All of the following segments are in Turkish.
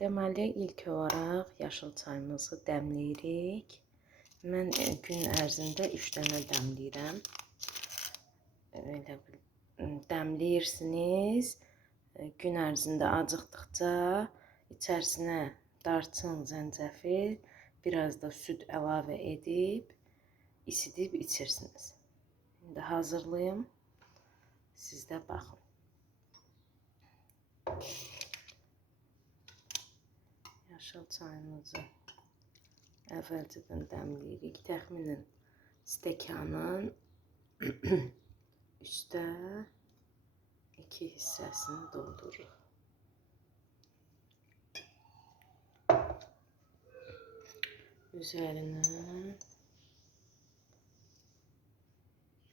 Deməli, ilk olaraq yaşıl çayımızı dəmləyirik. Mən e, gün ərzində 3 dənə dəmləyirəm. Elə m, dəmləyirsiniz. E, Gün ərzində acıqdıqca içərisinə darçın, zəncəfil, biraz da süd əlavə edib isidib içirsiniz. İndi hazırlayım. Siz də baxın. Yaşıl çayımızı əvvəlcədən dəmləyirik. Təxminən stəkanın üçdə iki hissəsini doldururuq. Üzerine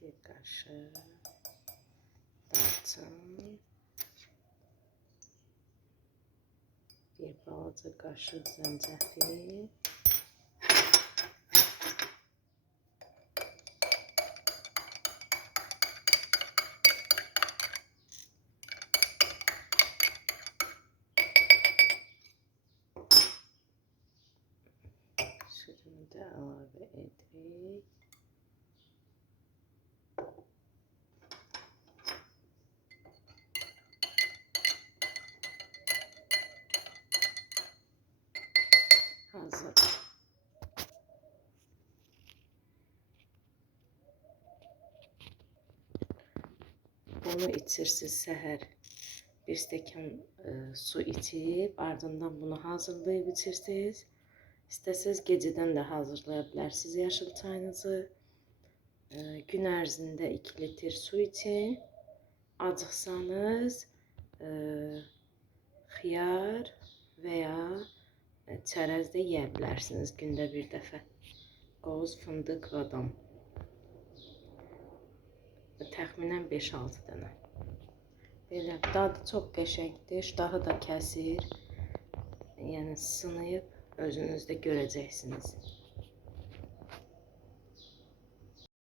bir kaşık darçın, people the Gushers and Jeffy. Shooting down a. Bunu içirsiniz səhər. Bir stəkan e, su içib, ardından bunu hazırlayıb içirsiniz. İstəsəz gecədən də hazırlaya bilərsiniz yaşıl çayınızı. E, gün ərzində 2 litr su için. Acıqsanız e, xiyar və ya e, çərəz də yeyə bilərsiniz gündə bir dəfə. Qoz, fındıq, badam. Təxminən 5-6 dənə. Belə dadı çox qəşəngdir, iştahı da kəsir. Yəni sınıyıb özünüz də görəcəksiniz.